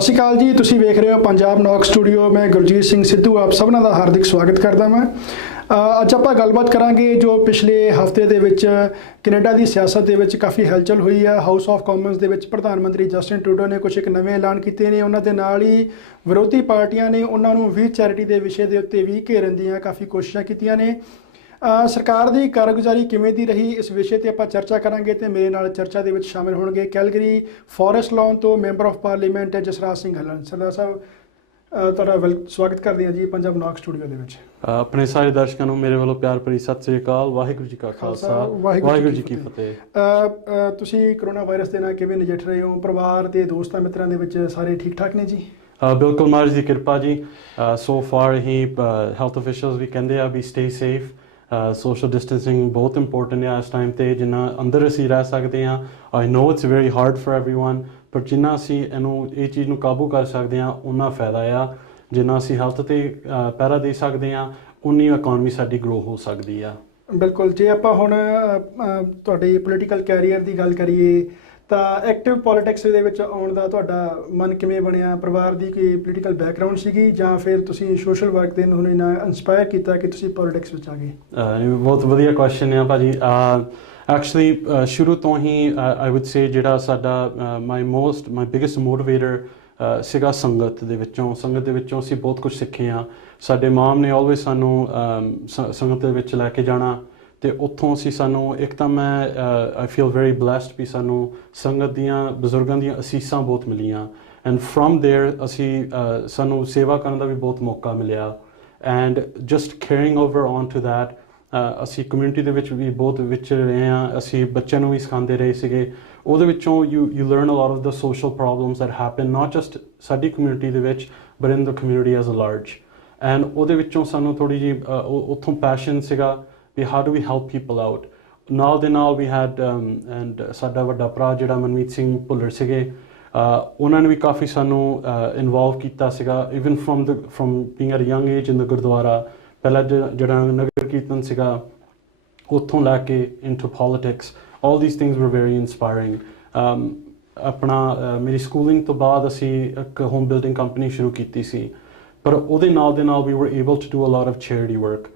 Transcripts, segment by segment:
ਸਤਿ ਸ਼੍ਰੀ ਅਕਾਲ ਜੀ, ਤੁਸੀਂ ਵੇਖ ਰਹੇ ਹੋ ਪੰਜਾਬ ਨੌਕ ਸਟੂਡੀਓ। ਮੈਂ ਗੁਰਜੀਤ ਸਿੰਘ ਸਿੱਧੂ ਆਪ ਸਭਨਾਂ ਦਾ ਹਾਰਦਿਕ ਸਵਾਗਤ ਕਰਦਾ ਮੈਂ। ਅੱਜ ਆਪਾਂ ਗੱਲਬਾਤ ਕਰਾਂਗੇ ਜੋ ਪਿਛਲੇ ਹਫ਼ਤੇ ਦੇ ਵਿੱਚ ਕੈਨੇਡਾ ਦੀ ਸਿਆਸਤ ਦੇ ਵਿੱਚ ਕਾਫੀ ਹਲਚਲ ਹੋਈ ਹੈ। ਹਾਊਸ ਆਫ ਕਾਮਨਸ ਦੇ ਵਿੱਚ ਪ੍ਰਧਾਨ ਮੰਤਰੀ ਜਸਟਿਨ ਟਰੂਡੋ ਨੇ ਕੁਝ ਇੱਕ ਨਵੇਂ ਐਲਾਨ ਕੀਤੇ ਨੇ। ਉਹਨਾਂ ਦੇ ਨਾਲ ਹੀ ਵਿਰੋਧੀ ਪਾਰਟੀਆਂ ਨੇ ਉਹਨਾਂ ਨੂੰ ਵੀ ਚੈਰਿਟੀ ਦੇ ਵਿਸ਼ੇ ਦੇ ਉੱਤੇ ਵੀ ਘੇਰਨ ਦੀਆਂ ਕਾਫੀ ਕੋਸ਼ਿਸ਼ਾਂ ਕੀਤੀਆਂ ਨੇ। ਸਰਕਾਰ ਦੀ ਕਾਰਗੁਜ਼ਾਰੀ ਕਿਵੇਂ ਦੀ ਰਹੀ, ਇਸ ਵਿਸ਼ੇ ਤੇ ਆਪਾਂ ਚਰਚਾ ਕਰਾਂਗੇ ਤੇ ਮੇਰੇ ਨਾਲ ਚਰਚਾ ਦੇ ਵਿੱਚ ਸ਼ਾਮਿਲ ਹੋਣਗੇ ਕੈਲਗਰੀ ਫੋਰੈਸਟ ਲਾਅਨ ਤੋਂ member of parliament Jasraj Singh Hallan. Sardar Sahib, ਤੁਹਾਡਾ ਸਵਾਗਤ ਕਰਦੇ ਹਾਂ ਜੀ ਪੰਜਾਬ ਨੌਕ ਸਟੂਡੀਓ ਦੇ ਵਿੱਚ। ਆਪਣੇ ਸਾਰੇ ਦਰਸ਼ਕਾਂ ਨੂੰ ਮੇਰੇ ਵੱਲੋਂ ਪਿਆਰ ਭਰੀ ਸਤਿ ਸ੍ਰੀ ਅਕਾਲ। ਵਾਹਿਗੁਰੂ ਜੀ ਕਾ ਖਾਲਸਾ, ਵਾਹਿਗੁਰੂ ਜੀ ਕੀ ਫਤਿਹ। ਤੁਸੀਂ ਕਰੋਨਾ ਵਾਇਰਸ ਦੇ ਨਾਲ ਕਿਵੇਂ ਨਜਿੱਠ ਰਹੇ ਹੋ? ਪਰਿਵਾਰ ਦੇ ਦੋਸਤਾਂ ਮਿੱਤਰਾਂ ਦੇ ਵਿੱਚ ਸਾਰੇ ਠੀਕ ਠਾਕ ਨੇ ਜੀ? ਬਿਲਕੁਲ ਮਹਾਰਾਜ ਦੀ ਕਿਰਪਾ ਜੀ। ਸੋ ਫਾਰ ਹੀ ਹੈਲਥ ਅਫੀਸ਼ੀਅਲਸ ਵੀ ਕਹਿੰਦੇ ਆ ਵੀ ਸਟੇ ਸੇਫ। ਸੋਸ਼ਲ ਡਿਸਟੈਂਸਿੰਗ ਬਹੁਤ ਇੰਪੋਰਟੈਂਟ ਹੈ ਇਸ ਟਾਈਮ 'ਤੇ। ਜਿੰਨਾ ਅੰਦਰ ਅਸੀਂ ਰਹਿ ਸਕਦੇ ਹਾਂ, I know it's very hard for everyone, ਪਰ ਜਿੰਨਾ ਅਸੀਂ ਇਹ ਚੀਜ਼ ਨੂੰ ਕਾਬੂ ਕਰ ਸਕਦੇ ਹਾਂ ਉਨਾ ਫਾਇਦਾ ਆ। ਜਿੰਨਾ ਅਸੀਂ ਹੈਲਥ 'ਤੇ ਪਹਿਰਾ ਦੇ ਸਕਦੇ ਹਾਂ ਉਨੀ ਇਕੋਨਮੀ ਸਾਡੀ ਗਰੋ ਹੋ ਸਕਦੀ ਆ। ਬਿਲਕੁਲ। ਜੇ ਆਪਾਂ ਹੁਣ ਤੁਹਾਡੀ ਪੋਲੀਟੀਕਲ ਕੈਰੀਅਰ ਦੀ ਗੱਲ ਕਰੀਏ ਤਾਂ ਐਕਟਿਵ ਪੋਲੀਟਿਕਸ ਦੇ ਵਿੱਚ ਆਉਣ ਦਾ ਤੁਹਾਡਾ ਮਨ ਕਿਵੇਂ ਬਣਿਆ? ਪਰਿਵਾਰ ਦੀ ਕੋਈ ਪੋਲੀਟੀਕਲ ਬੈਕਗਰਾਊਂਡ ਸੀਗੀ ਜਾਂ ਫਿਰ ਤੁਸੀਂ ਸੋਸ਼ਲ ਵਰਕ ਦੇ ਨੂੰ ਇੰਨਾ ਇੰਸਪਾਇਰ ਕੀਤਾ ਕਿ ਤੁਸੀਂ ਪੋਲੀਟਿਕਸ ਵਿੱਚ ਆ ਗਏ? ਬਹੁਤ ਵਧੀਆ ਕੁਐਸਚਨ ਆ ਭਾਜੀ। ਐਕਚੁਅਲੀ ਸ਼ੁਰੂ ਤੋਂ ਹੀ ਆਈ ਵੁੱਡ ਸੇ ਜਿਹੜਾ ਸਾਡਾ ਮਾਈ ਬਿਗੇਸਟ ਮੋਟੀਵੇਟਰ ਸੀਗਾ ਸੰਗਤ ਦੇ ਵਿੱਚੋਂ ਅਸੀਂ ਬਹੁਤ ਕੁਝ ਸਿੱਖੇ ਹਾਂ। ਸਾਡੇ ਮਾਮ ਨੇ ਆਲਵੇਜ਼ ਸਾਨੂੰ ਸੰਗਤ ਦੇ ਵਿੱਚ ਲੈ ਕੇ ਜਾਣਾ ਅਤੇ ਉੱਥੋਂ ਸਾਨੂੰ ਇੱਕ ਤਾਂ ਮੈਂ ਆਈ ਫੀਲ ਵੈਰੀ ਬਲੈਸਡ ਵੀ ਸਾਨੂੰ ਸੰਗਤ ਦੀਆਂ ਬਜ਼ੁਰਗਾਂ ਦੀਆਂ ਅਸੀਸਾਂ ਬਹੁਤ ਮਿਲੀਆਂ ਐਂਡ ਫਰੋਮ ਦੇਅਰ ਸਾਨੂੰ ਸੇਵਾ ਕਰਨ ਦਾ ਵੀ ਬਹੁਤ ਮੌਕਾ ਮਿਲਿਆ and just carrying over on to that. ਅਸੀਂ ਕਮਿਊਨਿਟੀ ਦੇ ਵਿੱਚ ਵੀ ਬਹੁਤ ਵਿਚਰ ਰਹੇ ਹਾਂ। ਅਸੀਂ ਬੱਚਿਆਂ ਨੂੰ ਵੀ ਸਿਖਾਉਂਦੇ ਰਹੇ ਸੀਗੇ। ਉਹਦੇ ਵਿੱਚੋਂ you learn a lot of the social problems that happen not just ਸਾਡੀ ਕਮਿਊਨਿਟੀ ਦੇ ਵਿੱਚ but in the community as a large. And ਉਹਦੇ ਵਿੱਚੋਂ ਸਾਨੂੰ ਥੋੜ੍ਹੀ ਜਿਹੀ ਉੱਥੋਂ ਪੈਸ਼ਨ ਸੀਗਾ ਵੀ how do we help people out. ਨਾਲ ਦੇ ਨਾਲ ਵੀ ਹੈਡ ਐਂਡ ਸਾਡਾ ਵੱਡਾ ਭਰਾ ਜਿਹੜਾ ਮਨਮੀਤ ਸਿੰਘ ਭੁੱਲਰ ਸੀਗੇ, ਉਹਨਾਂ ਨੇ ਵੀ ਕਾਫੀ ਸਾਨੂੰ ਇਨਵੋਲਵ ਕੀਤਾ ਸੀਗਾ even from being at a young age in the gurdwara. ਪਹਿਲਾਂ ਜਿਹੜਾ ਨਗਰ ਕੀਰਤਨ ਸੀਗਾ ਉੱਥੋਂ ਲੈ ਕੇ into politics, all these things were very inspiring. ਮੇਰੀ ਸਕੂਲਿੰਗ ਤੋਂ ਬਾਅਦ ਅਸੀਂ ਇੱਕ ਹੋਮ ਬਿਲਡਿੰਗ ਕੰਪਨੀ ਸ਼ੁਰੂ ਕੀਤੀ ਸੀ, ਪਰ ਉਹਦੇ ਨਾਲ ਦੇ ਨਾਲ ਵੀ were able to do a lot of charity work.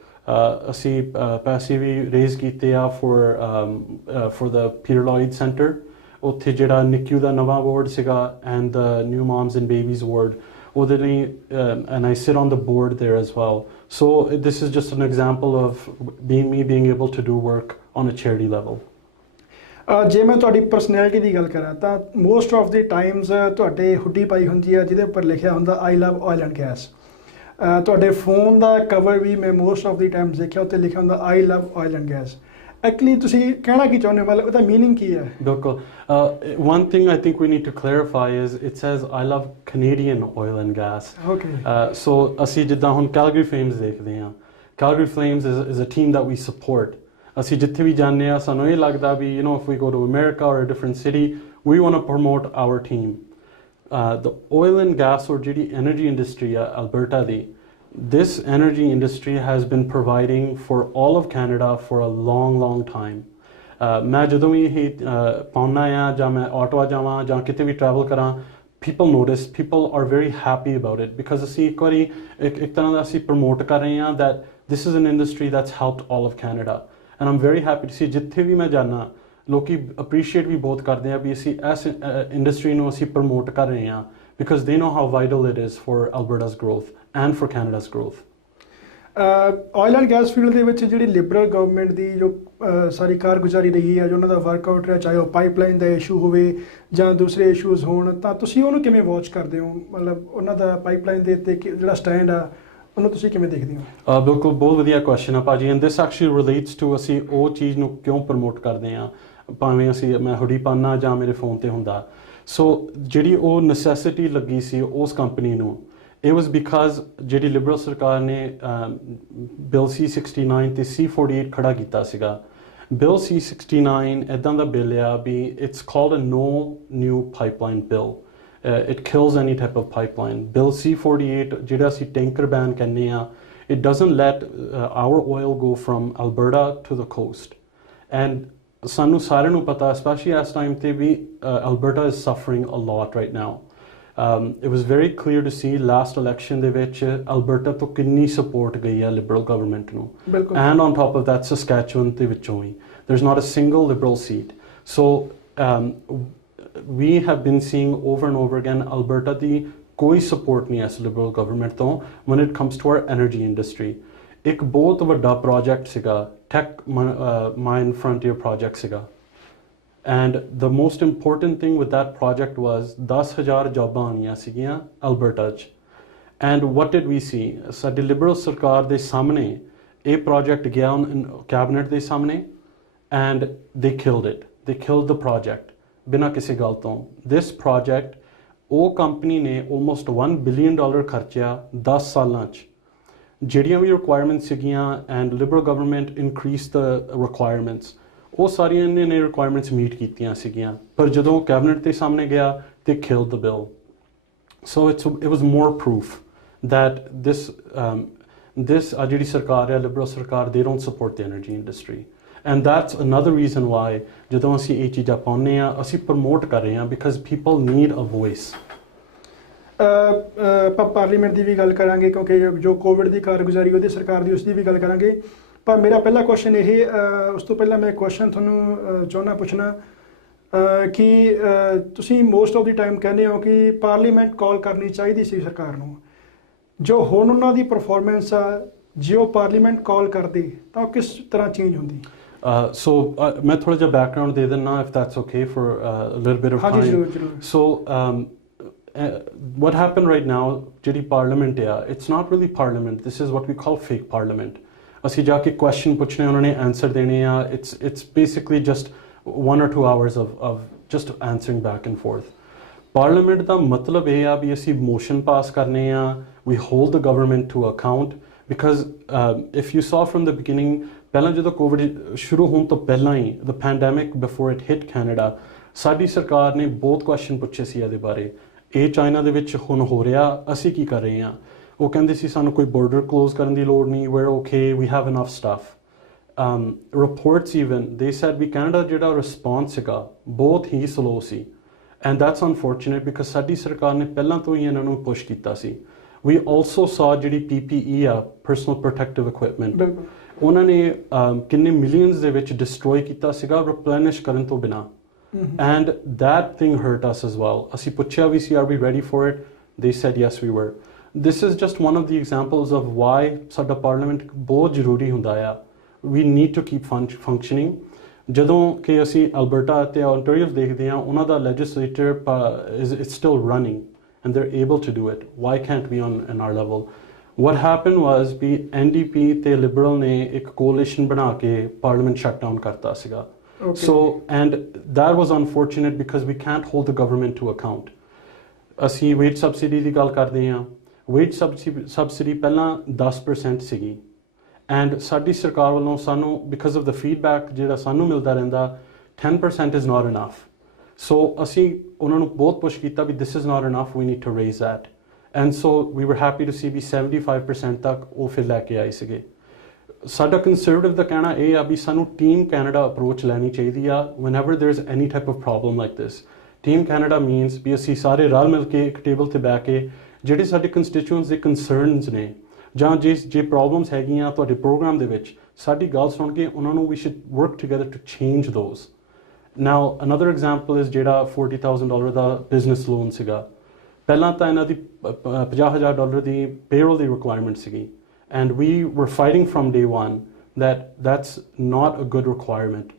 ਅਸੀਂ ਪੈਸੇ ਵੀ ਰੇਜ਼ ਕੀਤੇ ਆ for the Peter Lloyd centre. ਉੱਥੇ ਜਿਹੜਾ ਨਿੱਕੂ ਦਾ ਨਵਾਂ ਵਾਰਡ ਸੀਗਾ and the new moms and babies ward, ਉਹਦੇ ਲਈ and I sit on the board there as well. So this is just an example of being able to do work on a charity level. ਜੇ ਮੈਂ ਤੁਹਾਡੀ personality ਦੀ ਗੱਲ ਕਰਾਂ ਤਾਂ most of the Times ਤੁਹਾਡੇ hoodie ਪਾਈ ਹੁੰਦੀ ਹੈ ਜਿਹਦੇ ਉੱਪਰ ਲਿਖਿਆ ਹੁੰਦਾ ਆਈ ਲਵ ਆਇਲ ਐਂਡ ਗੈਸ। ਤੁਹਾਡੇ ਫੋਨ ਦਾ ਕਵਰ ਵੀ ਮੈਂ ਮੋਸਟ ਆਫ ਦੀ ਟਾਈਮਸ ਦੇਖਿਆ, ਉੱਤੇ ਲਿਖਿਆ ਹੁੰਦਾ ਆਈ ਲਵ ਆਇਲ ਐਂਡ ਗੈਸ। ਐਕਚੁਅਲੀ ਤੁਸੀਂ ਕਹਿਣਾ ਕੀ ਚਾਹੁੰਦੇ ਹੋ, ਮਤਲਬ ਉਹਦਾ ਮੀਨਿੰਗ ਕੀ ਹੈ? ਬਿਲਕੁਲ। one thing I think we need to clarify is it says I love Canadian oil and gas. Okay. So ਅਸੀਂ ਜਿੱਦਾਂ ਹੁਣ Calgary Flames ਦੇਖਦੇ ਹਾਂ, Calgary Flames is a team that we support. ਅਸੀਂ ਜਿੱਥੇ ਵੀ ਜਾਂਦੇ ਹਾਂ ਸਾਨੂੰ ਇਹ ਲੱਗਦਾ ਵੀ if we go to America or a different city, we want to promote our team. The oil and gas or ਜਿਹੜੀ energy industry ਆ Alberta the, this energy industry has been providing for all of Canada for a long time. ਮੈਂ ਜਦੋਂ ਵੀ ਇਹ ਪਾਉਣਾ ਆ ਜਾਂ ਮੈਂ ਆਟੋਆ ਜਾਵਾਂ ਜਾਂ ਕਿਤੇ ਵੀ ਟਰੈਵਲ ਕਰਾਂ, people are very happy about it because ਅਸੀਂ ਇੱਕ ਵਾਰੀ ਇੱਕ ਤਰ੍ਹਾਂ ਦਾ ਅਸੀਂ ਪ੍ਰਮੋਟ ਕਰ ਰਹੇ ਹਾਂ that this is an industry that's helped all of Canada and I'm very happy to see ਜਿੱਥੇ ਵੀ ਮੈਂ ਜਾਣਾ ਲੋਕੀ ਅਪਰੀਸ਼ੀਏਟ ਵੀ ਬਹੁਤ ਕਰਦੇ ਆ ਵੀ ਅਸੀਂ ਇਸ ਇੰਡਸਟਰੀ ਨੂੰ ਅਸੀਂ ਪ੍ਰਮੋਟ ਕਰ ਰਹੇ ਹਾਂ because they know how vital it is for Alberta's growth and for Canada's growth. Oil and gas field ਦੇ ਵਿੱਚ ਜਿਹੜੀ ਲਿਬਰਲ ਗਵਰਨਮੈਂਟ ਦੀ ਜੋ ਸਾਰੀ ਕਾਰਗੁਜ਼ਾਰੀ ਰਹੀ ਹੈ, ਜੋ ਉਹਨਾਂ ਦਾ ਵਰਕਆਊਟ ਰਿਹਾ, ਚਾਹੇ ਉਹ ਪਾਈਪਲਾਈਨ ਦਾ ਇਸ਼ੂ ਹੋਵੇ ਜਾਂ ਦੂਸਰੇ ਇਸ਼ੂਜ਼ ਹੋਣ, ਤਾਂ ਤੁਸੀਂ ਉਹਨੂੰ ਕਿਵੇਂ ਵਾਚ ਕਰਦੇ ਹੋ? ਮਤਲਬ ਉਹਨਾਂ ਦਾ ਪਾਈਪਲਾਈਨ ਦੇ ਉੱਤੇ ਜਿਹੜਾ ਸਟੈਂਡ ਆ ਉਹਨੂੰ ਤੁਸੀਂ ਕਿਵੇਂ ਦੇਖਦੇ ਹੋ? ਬਿਲਕੁਲ, ਬਹੁਤ ਵਧੀਆ ਕੁਐਸਚਨ ਆ ਭਾਜੀ and this actually relates to ਅਸੀਂ ਉਹ ਚੀਜ਼ ਨੂੰ ਕਿਉਂ ਪ੍ਰਮੋਟ ਕਰਦੇ ਹਾਂ, ਭਾਵੇਂ ਮੈਂ ਹੁੱਡੀ ਪਾਉਂਦਾ ਜਾਂ ਮੇਰੇ ਫੋਨ 'ਤੇ ਹੁੰਦਾ। ਸੋ ਜਿਹੜੀ ਉਹ ਨੈਸੈਸਿਟੀ ਲੱਗੀ ਸੀ ਉਸ ਕੰਪਨੀ ਨੂੰ, it was because ਜਿਹੜੀ ਲਿਬਰਲ ਸਰਕਾਰ ਨੇ ਬਿੱਲ C-69 ਅਤੇ C-48 ਖੜਾ ਕੀਤਾ ਸੀਗਾ। ਬਿੱਲ C-69 ਇੱਦਾਂ ਦਾ ਬਿੱਲ ਆ ਵੀ it's called a no new pipeline bill. it kills any type of pipeline. Bill C-48 ਜਿਹੜਾ ਅਸੀਂ ਟੈਂਕਰ ਬੈਨ ਕਹਿੰਦੇ ਆ, it doesn't let our oil go from Alberta to the coast. And ਸਾਨੂੰ ਸਾਰਿਆਂ ਨੂੰ ਪਤਾ, especially ਇਸ ਟਾਈਮ 'ਤੇ ਵੀ Alberta is suffering a lot right now. It was very clear to see last election ਦੇ ਵਿੱਚ ਅਲਬਰਟਾ ਤੋਂ ਕਿੰਨੀ support ਗਈ ਆ liberal government ਨੂੰ, and on top of that Saskatchewan ਦੇ ਵਿੱਚੋਂ ਵੀ there's not a single liberal seat. So we have been seeing over and over again Alberta ਦੀ ਕੋਈ support ਨਹੀਂ ਇਸ liberal government ਤੋਂ when it comes to our energy industry. ਇੱਕ ਬਹੁਤ ਵੱਡਾ project ਸੀਗਾ tech mine frontier project ਸੀਗਾ, and the most important thing with that project was 10,000 ਜੌਬਾਂ ਆਉਣੀਆਂ ਸੀਗੀਆਂ ਅਲਬਰਟਾ 'ਚ. And what did we see? ਸਾਡੀ ਲਿਬਰਲ ਸਰਕਾਰ ਦੇ ਸਾਹਮਣੇ ਇਹ project ਗਿਆ ਕੈਬਨਿਟ ਦੇ ਸਾਹਮਣੇ, and they killed it. They killed the project ਬਿਨਾਂ ਕਿਸੇ ਗੱਲ ਤੋਂ. This project ਉਹ ਕੰਪਨੀ ਨੇ almost $1 billion ਖਰਚਿਆ 10 ਸਾਲਾਂ 'ਚ. ਜਿਹੜੀਆਂ ਵੀ requirements ਸੀਗੀਆਂ and liberal government increased the requirements, ਉਹ ਸਾਰੀਆਂ ਨੇ ਰਿਕੁਆਇਰਮੈਂਟਸ ਮੀਟ ਕੀਤੀਆਂ ਸੀਗੀਆਂ, ਪਰ ਜਦੋਂ ਕੈਬਨਿਟ ਦੇ ਸਾਹਮਣੇ ਗਿਆ ਤੇ killed the bill. So it was more proof that this ਜਿਹੜੀ ਸਰਕਾਰ ਹੈ ਲਿਬਰਲ ਸਰਕਾਰ, they don't support the energy industry, and that's another reason why ਜਦੋਂ ਅਸੀਂ ਇਹ ਚੀਜ਼ਾਂ ਪਾਉਂਦੇ ਹਾਂ ਅਸੀਂ ਪ੍ਰਮੋਟ ਕਰ ਰਹੇ ਹਾਂ, because people need a voice. ਆਪਾਂ ਪਾਰਲੀਮੈਂਟ ਦੀ ਵੀ ਗੱਲ ਕਰਾਂਗੇ ਕਿਉਂਕਿ ਜੋ ਕੋਵਿਡ ਦੀ ਕਾਰਗੁਜ਼ਾਰੀ ਉਹਦੀ ਸਰਕਾਰ ਦੀ ਉਸ ਦੀ ਵੀ ਗੱਲ ਕਰਾਂਗੇ, ਪਰ ਮੇਰਾ ਪਹਿਲਾ ਕੁਐਸਚਨ ਇਹ ਉਸ ਤੋਂ ਪਹਿਲਾਂ ਮੈਂ ਕੁਐਸਚਨ ਤੁਹਾਨੂੰ ਚਾਹੁੰਦਾ ਪੁੱਛਣਾ ਕਿ ਤੁਸੀਂ ਮੋਸਟ ਆਫ ਦੀ ਟਾਈਮ ਕਹਿੰਦੇ ਹੋ ਕਿ ਪਾਰਲੀਮੈਂਟ ਕਾਲ ਕਰਨੀ ਚਾਹੀਦੀ ਸੀ ਸਰਕਾਰ ਨੂੰ, ਜੋ ਹੁਣ ਉਹਨਾਂ ਦੀ ਪਰਫਾਰਮੈਂਸ ਆ ਜੇ ਉਹ ਪਾਰਲੀਮੈਂਟ ਕਾਲ ਕਰਦੇ ਤਾਂ ਉਹ ਕਿਸ ਤਰ੍ਹਾਂ ਚੇਂਜ ਹੁੰਦੀ? So ਮੈਂ ਥੋੜਾ ਜਿਹਾ ਬੈਕਗ੍ਰਾਉਂਡ ਦੇ ਦਿੰਦਾ if that's okay for a little bit of time. ਹਾਂਜੀ ਜ਼ਰੂਰ. So what happened right now, ਜਿਹੜੀ parliament ਆ, it's not really parliament, this is what we call fake parliament. ਅਸੀਂ ਜਾ ਕੇ question ਪੁੱਛਣੇ, ਉਹਨਾਂ ਨੇ answer ਦੇਣੇ ਆ. It's basically just 1 or 2 hours of just answering back and forth. Parliament ਦਾ ਮਤਲਬ ਇਹ ਆ ਵੀ ਅਸੀਂ motion pass ਕਰਨੇ ਆ, we hold the government to account, because if you saw from the beginning, ਪਹਿਲਾਂ ਜਦੋਂ COVID ਸ਼ੁਰੂ ਹੋਣ ਤੋਂ ਪਹਿਲਾਂ ਹੀ, the pandemic before it hit Canada, ਸਾਡੀ ਸਰਕਾਰ ਨੇ ਬਹੁਤ question ਪੁੱਛੇ ਸੀ ਇਹਦੇ ਬਾਰੇ. ਇਹ ਚਾਈਨਾ ਦੇ ਵਿੱਚ ਹੁਣ ਹੋ ਰਿਹਾ, ਅਸੀਂ ਕੀ ਕਰ ਰਹੇ ਹਾਂ? ਉਹ ਕਹਿੰਦੇ ਸੀ ਸਾਨੂੰ ਕੋਈ border close ਕਰਨ ਦੀ ਲੋੜ ਨਹੀਂ, we're okay, we have enough stuff. Reports even, they said we Canada ਜਿਹੜਾ response ਸੀਗਾ ਬਹੁਤ ਹੀ slow C, and that's unfortunate because ਸਾਡੀ ਸਰਕਾਰ ਨੇ ਪਹਿਲਾਂ ਤੋਂ ਹੀ ਇਹਨਾਂ ਨੂੰ push ਕੀਤਾ ਸੀ. We also saw ਜਿਹੜੀ PPE ਆ, personal protective equipment, ਉਹਨਾਂ ਨੇ ਕਿੰਨੇ millions ਦੇ ਵਿੱਚ destroy ਕੀਤਾ ਸੀਗਾ replenish ਕਰਨ ਤੋਂ ਬਿਨਾਂ. And that thing hurt us as well. ਅਸੀਂ ਪੁੱਛਿਆ ਵੀ ਸੀ, are we ready for it? They said yes we were. This is just one of the examples of why ਸਾਡਾ parliament ਬਹੁਤ ਜ਼ਰੂਰੀ ਹੁੰਦਾ ਆ. We need to keep functioning. ਜਦੋਂ ਕਿ ਅਸੀਂ ਅਲਬਰਟਾ ਅਤੇ Ontario ਦੇਖਦੇ ਹਾਂ, ਉਹਨਾਂ ਦਾ legislature is still running and they're able to do it. Why can't we on our level? What happened was we NDP ਤੇ Liberal ਨੇ ਇੱਕ coalition ਬਣਾ ਕੇ parliament shut down ਕਰਤਾ ਸੀਗਾ. Okay. So, and that was unfortunate because we can't hold the government to account. ਅਸੀਂ wage subsidy ਦੀ ਗੱਲ ਕਰਦੇ ਹਾਂ. Wage subsidy ਪਹਿਲਾਂ 10% ਸੀਗੀ, and ਸਾਡੀ ਸਰਕਾਰ ਵੱਲੋਂ ਸਾਨੂੰ because of the feedback ਜਿਹੜਾ ਸਾਨੂੰ ਮਿਲਦਾ ਰਹਿੰਦਾ, 10% is not enough. So ਅਸੀਂ ਉਹਨਾਂ ਨੂੰ ਬਹੁਤ ਪੁਸ਼ ਕੀਤਾ ਵੀ this is not enough, we need to raise that. And so we were happy to see ਵੀ 75% ਤੱਕ ਉਹ ਫਿਰ ਲੈ ਕੇ ਆਏ ਸੀਗੇ. ਸਾਡਾ ਕੰਜ਼ਰਵੇਟਿਵ ਦਾ ਕਹਿਣਾ ਇਹ ਆ ਵੀ ਸਾਨੂੰ ਟੀਮ ਕੈਨੇਡਾ ਅਪਰੋਚ ਲੈਣੀ ਚਾਹੀਦੀ ਆ whenever there is any type of problem like this. Team Canada means ਵੀ ਅਸੀਂ ਸਾਰੇ ਰਲ ਮਿਲ ਕੇ ਇੱਕ ਟੇਬਲ ਤੇ ਬਹਿ ਕੇ ਜਿਹੜੇ ਸਾਡੇ ਕੰਸਟੀਚੂਐਂਟਸ ਦੇ ਕੰਸਰਨਸ ਨੇ ਜਾਂ ਜੇ ਪ੍ਰੋਬਲਮਸ ਹੈਗੀਆਂ ਤੁਹਾਡੇ ਪ੍ਰੋਗਰਾਮ ਦੇ ਵਿੱਚ, ਸਾਡੀ ਗੱਲ ਸੁਣ ਕੇ ਉਹਨਾਂ ਨੂੰ we should work together to change those. Now another example is ਜਿਹੜਾ $40,000 ਦਾ ਬਿਜ਼ਨਸ ਲੋਨ ਸੀਗਾ. ਪਹਿਲਾਂ ਤਾਂ ਇਹਨਾਂ ਦੀ $50,000 ਦੀ ਪੇਰੋਲ ਦੀ ਰਿਕੁਆਇਰਮੈਂਟ ਸੀਗੀ, and we were fighting from day one that that's not a good requirement.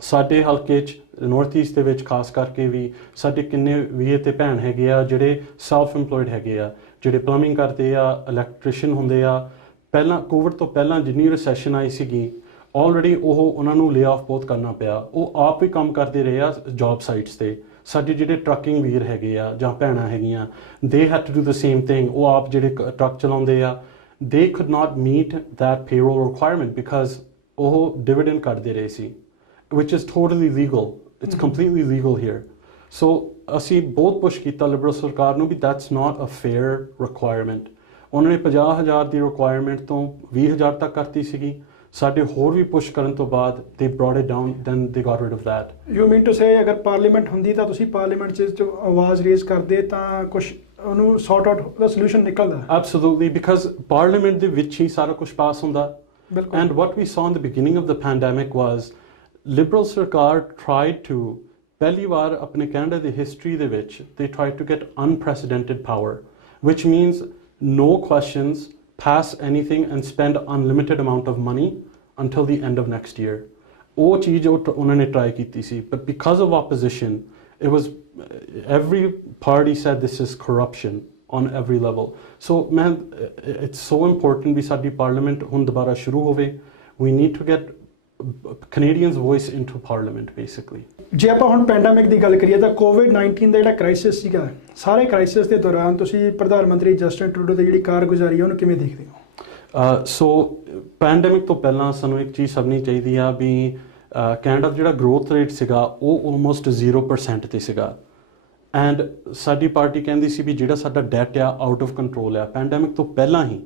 ਸਾਡੇ ਹਲਕੇ 'ਚ ਨਾਰਥ ਈਸਟ ਦੇ ਵਿੱਚ ਖਾਸ ਕਰਕੇ ਵੀ ਸਾਡੇ ਕਿੰਨੇ ਵੀਰ ਤੇ ਭੈਣ ਹੈਗੇ ਆ ਜਿਹੜੇ ਸੈਲਫ ਇੰਪਲੋਇਡ ਹੈਗੇ ਆ, ਜਿਹੜੇ ਪਲੰਬਿੰਗ ਕਰਦੇ ਆ, ਇਲੈਕਟ੍ਰੀਸ਼ੀਅਨ ਹੁੰਦੇ ਆ. ਪਹਿਲਾਂ ਕੋਵਿਡ ਤੋਂ ਪਹਿਲਾਂ ਜਿੰਨੀ ਰਿਸੈਸ਼ਨ ਆਈ ਸੀਗੀ ਆਲਰੇਡੀ ਉਹਨਾਂ ਨੂੰ ਲੇ ਆਫ ਬਹੁਤ ਕਰਨਾ ਪਿਆ. ਉਹ ਆਪ ਵੀ ਕੰਮ ਕਰਦੇ ਰਹੇ ਆ ਜੌਬ ਸਾਈਟਸ ਤੇ. ਸਾਡੇ ਜਿਹੜੇ ਟਰੱਕਿੰਗ ਵੀਰ ਹੈਗੇ ਆ ਜਾਂ ਭੈਣਾਂ ਹੈਗੀਆਂ, they had to do the same thing. ਉਹ ਆਪ ਜਿਹੜੇ ਟਰੱਕ ਚਲਾਉਂਦੇ ਆ, they could not meet that payroll requirement because ਉਹ dividend ਕੱਢਦੇ ਰਹੇ ਸੀ, which is totally legal. It's completely legal here. So ਅਸੀਂ ਬਹੁਤ ਪੁਸ਼ ਕੀਤਾ ਲਿਬਰਲ ਸਰਕਾਰ ਨੂੰ ਵੀ that's not a fair requirement. ਉਹਨਾਂ ਨੇ 50,000 ਦੀ ਰਿਕੁਆਇਰਮੈਂਟ ਤੋਂ 20,000 ਤੱਕ ਕਰਤੀ ਸੀਗੀ. ਸਾਡੇ ਹੋਰ ਵੀ ਪੁਸ਼ ਕਰਨ ਤੋਂ ਬਾਅਦ they brought it down, then they got rid of that. You mean to say ਅਗਰ ਪਾਰਲੀਮੈਂਟ ਹੁੰਦੀ ਤਾਂ ਤੁਸੀਂ ਪਾਰਲੀਮੈਂਟ 'ਚ ਆਵਾਜ਼ ਰੇਜ਼ ਕਰਦੇ ਤਾਂ ਕੁਝ ਉਹਨੂੰ ਸੌਰਟ ਆਊਟ ਦਾ ਸੋਲੂਸ਼ਨ ਨਿਕਲਦਾ। Absolutely, because parliament ਦੇ ਵਿੱਚ ਹੀ ਸਾਰਾ ਕੁਝ ਪਾਸ ਹੁੰਦਾ। ਬਿਲਕੁਲ। And what we saw in the beginning of the pandemic was liberal ਸਰਕਾਰ tried to ਪਹਿਲੀ ਵਾਰ ਆਪਣੇ ਕੈਨੇਡਾ ਦੀ ਹਿਸਟਰੀ ਦੇ ਵਿੱਚ they tried to get unprecedented power, which means no questions, pass anything and spend unlimited amount of money until the end of next year. ਉਹ ਚੀਜ਼ ਉਹਨਾਂ ਨੇ try ਕੀਤੀ ਸੀ, but because of opposition, it was every party said this is corruption on every level. So man, it's so important ਵੀ ਸਾਡੀ parliament ਹੁਣ ਦੁਬਾਰਾ ਸ਼ੁਰੂ ਹੋਵੇ. We need to get Canadians' voice into parliament basically. ਜੇ ਆਪਾਂ ਹੁਣ pandemic ਦੀ ਗੱਲ ਕਰੀਏ ਤਾਂ ਕੋਵਿਡ-19 ਦਾ ਜਿਹੜਾ ਕ੍ਰਾਈਸਿਸ ਸੀਗਾ, ਸਾਰੇ ਕ੍ਰਾਈਸਿਸ ਦੇ ਦੌਰਾਨ ਤੁਸੀਂ ਪ੍ਰਧਾਨ ਮੰਤਰੀ ਜਸਟਿਨ ਟਰੂਡੋ ਦੀ ਜਿਹੜੀ ਕਾਰਗੁਜ਼ਾਰੀ ਹੈ ਉਹਨੂੰ ਕਿਵੇਂ ਦੇਖਦੇ ਹੋ? ਸੋ ਪੈਂਡੈਮਿਕ ਤੋਂ ਪਹਿਲਾਂ ਸਾਨੂੰ ਇੱਕ ਚੀਜ਼ ਸਮਝਣੀ ਚਾਹੀਦੀ ਆ ਵੀ ਕੈਨੇਡਾ ਦਾ ਜਿਹੜਾ ਗਰੋਥ ਰੇਟ ਸੀਗਾ ਉਹ ਆਲਮੋਸਟ 0% ਤੇ ਸੀਗਾ। ਐਂਡ ਸਾਡੀ ਪਾਰਟੀ ਕਹਿੰਦੀ ਸੀ ਵੀ ਜਿਹੜਾ ਸਾਡਾ ਡੈਟ ਆ ਆਊਟ ਆਫ ਕੰਟਰੋਲ ਆ ਪੈਂਡੈਮਿਕ ਤੋਂ ਪਹਿਲਾਂ ਹੀ,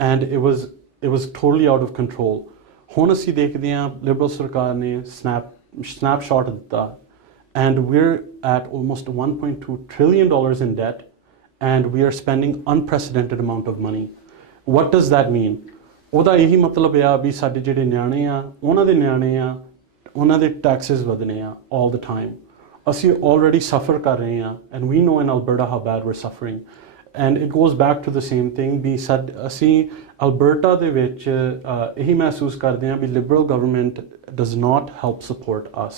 and it was totally out of control. ਹੁਣ ਅਸੀਂ ਦੇਖਦੇ ਹਾਂ ਲਿਬਰਲ ਸਰਕਾਰ ਨੇ snapshot ਦਿੱਤਾ and we're at almost $1.2 trillion in debt and we are spending unprecedented amount of money. What does that mean? ਉਹਦਾ ਇਹੀ ਮਤਲਬ ਆ ਵੀ ਸਾਡੇ ਜਿਹੜੇ ਨਿਆਣੇ ਆ ਉਹਨਾਂ ਦੇ ਨਿਆਣੇ ਆ ਉਹਨਾਂ ਦੇ ਟੈਕਸਿਸ ਵਧਨੇ ਆ all the time. ਅਸੀਂ already suffer ਕਰ ਰਹੇ ਆ and we know in Alberta how bad we're suffering. And it goes back to the same thing ਵੀ ਅਸੀਂ ਅਲਬਰਟਾ ਦੇ ਵਿੱਚ ਇਹੀ ਮਹਿਸੂਸ ਕਰਦੇ ਹਾਂ ਵੀ liberal government does not help support us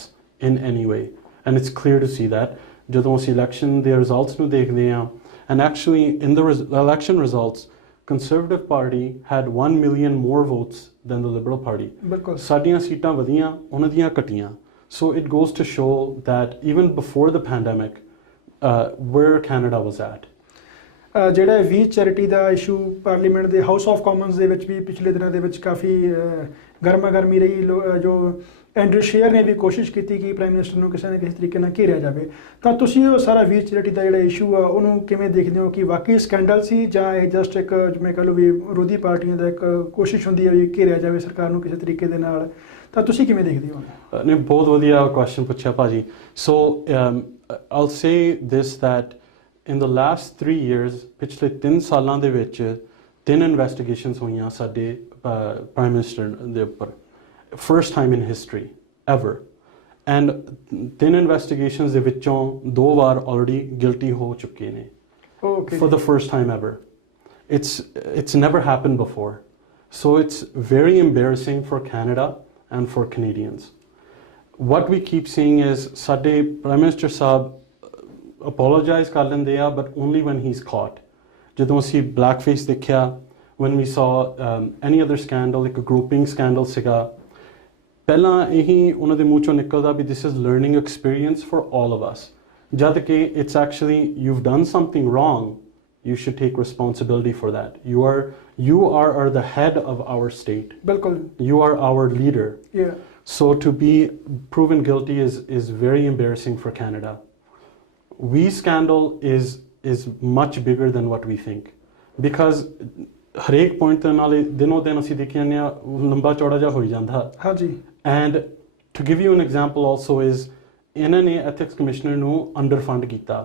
in any way, and it's clear to see that ਜਦੋਂ ਅਸੀਂ election ਦੇ results ਨੂੰ ਦੇਖਦੇ ਹਾਂ, and actually in the election results Conservative Party had 1 million more votes than the Liberal Party. ਬਿਲਕੁਲ ਸਾਡੀਆਂ ਸੀਟਾਂ ਵਧੀਆਂ ਉਹਨਾਂ ਦੀਆਂ ਘਟੀਆਂ। So it goes to show that even before the pandemic where Canada was at. ਜਿਹੜਾ ਵੀ ਚੈਰਿਟੀ ਦਾ issue parliament ਦੇ house of Commons ਦੇ ਵਿੱਚ ਵੀ ਪਿਛਲੇ ਦਿਨਾਂ ਦੇ ਵਿੱਚ ਕਾਫੀ ਗਰਮਾ ਗਰਮੀ ਰਹੀ। ਜੋ ਐਂਡਰੂ ਸ਼ੇਅਰ ਨੇ ਵੀ ਕੋਸ਼ਿਸ਼ ਕੀਤੀ ਕਿ ਪ੍ਰਾਈਮ ਮਿਨਿਸਟਰ ਨੂੰ ਕਿਸੇ ਨਾ ਕਿਸੇ ਤਰੀਕੇ ਨਾਲ ਘੇਰਿਆ ਜਾਵੇ, ਤਾਂ ਤੁਸੀਂ ਉਹ ਸਾਰਾ ਵੀ ਚੈਰਿਟੀ ਦਾ ਜਿਹੜਾ ਇਸ਼ੂ ਆ ਉਹਨੂੰ ਕਿਵੇਂ ਦੇਖਦੇ ਹੋ ਕਿ ਵਾਕਈ ਸਕੈਂਡਲ ਸੀ ਜਾਂ ਇਹ ਜਸਟ ਇੱਕ ਜਿਵੇਂ ਕਹ ਲਓ ਵੀ ਵਿਰੋਧੀ ਪਾਰਟੀਆਂ ਦਾ ਇੱਕ ਕੋਸ਼ਿਸ਼ ਹੁੰਦੀ ਹੈ ਵੀ ਘੇਰਿਆ ਜਾਵੇ ਸਰਕਾਰ ਨੂੰ ਕਿਸੇ ਤਰੀਕੇ ਦੇ ਨਾਲ, ਤਾਂ ਤੁਸੀਂ ਕਿਵੇਂ ਦੇਖਦੇ ਹੋ? ਨਹੀਂ, ਬਹੁਤ ਵਧੀਆ ਕੁਐਸਚਨ ਪੁੱਛਿਆ ਭਾਜੀ। ਸੋ I'll say this that in the last 3 years ਪਿਛਲੇ 3 ਸਾਲਾਂ ਦੇ ਵਿੱਚ 3 ਇਨਵੈਸਟੀਗੇਸ਼ਨਸ ਹੋਈਆਂ ਸਾਡੇ ਪ੍ਰਾਈਮ ਮਿਨਿਸਟਰ ਦੇ ਉੱਪਰ, first time in history ever, and 3 investigations ਦੇ ਵਿੱਚੋਂ 2 ਵਾਰ already guilty ਹੋ ਚੁੱਕੇ ਨੇ। For the first time ever. It's never happened before, so it's very embarrassing for Canada and for Canadians. What we keep seeing is ਸਾਡੇ Prime Minister ਸਾਹਿਬ apologize ਕਰ ਲੈਂਦੇ ਆ, but only when he's caught. ਜਦੋਂ ਅਸੀਂ blackface ਦੇਖਿਆ, when we saw any other scandal, like a grouping scandal ਸੀਗਾ, ਪਹਿਲਾਂ ਇਹੀ ਉਹਨਾਂ ਦੇ ਮੂੰਹ ਚੋਂ ਨਿਕਲਦਾ ਵੀ this is learning experience for all of us. ਜਦ ਕਿ it's actually you've done something wrong, you should take responsibility for that. You are the head of our state. ਬਿਲਕੁਲ. You are our leader. Yeah. So to be proven guilty is very embarrassing for Canada. We scandal is much bigger than what we think, because ਹਰੇਕ point ਦੇ ਨਾਲ ਦਿਨੋਂ ਦਿਨ ਅਸੀਂ ਦੇਖੀ ਜਾਂਦੇ ਹਾਂ ਲੰਬਾ ਚੌੜਾ ਜਿਹਾ ਹੋਈ ਜਾਂਦਾ। ਹਾਂਜੀ। And to give you an example also is ਇਹਨਾਂ ਨੇ ਐਥਿਕਸ ਕਮਿਸ਼ਨਰ ਨੂੰ ਅੰਡਰ ਫੰਡ ਕੀਤਾ।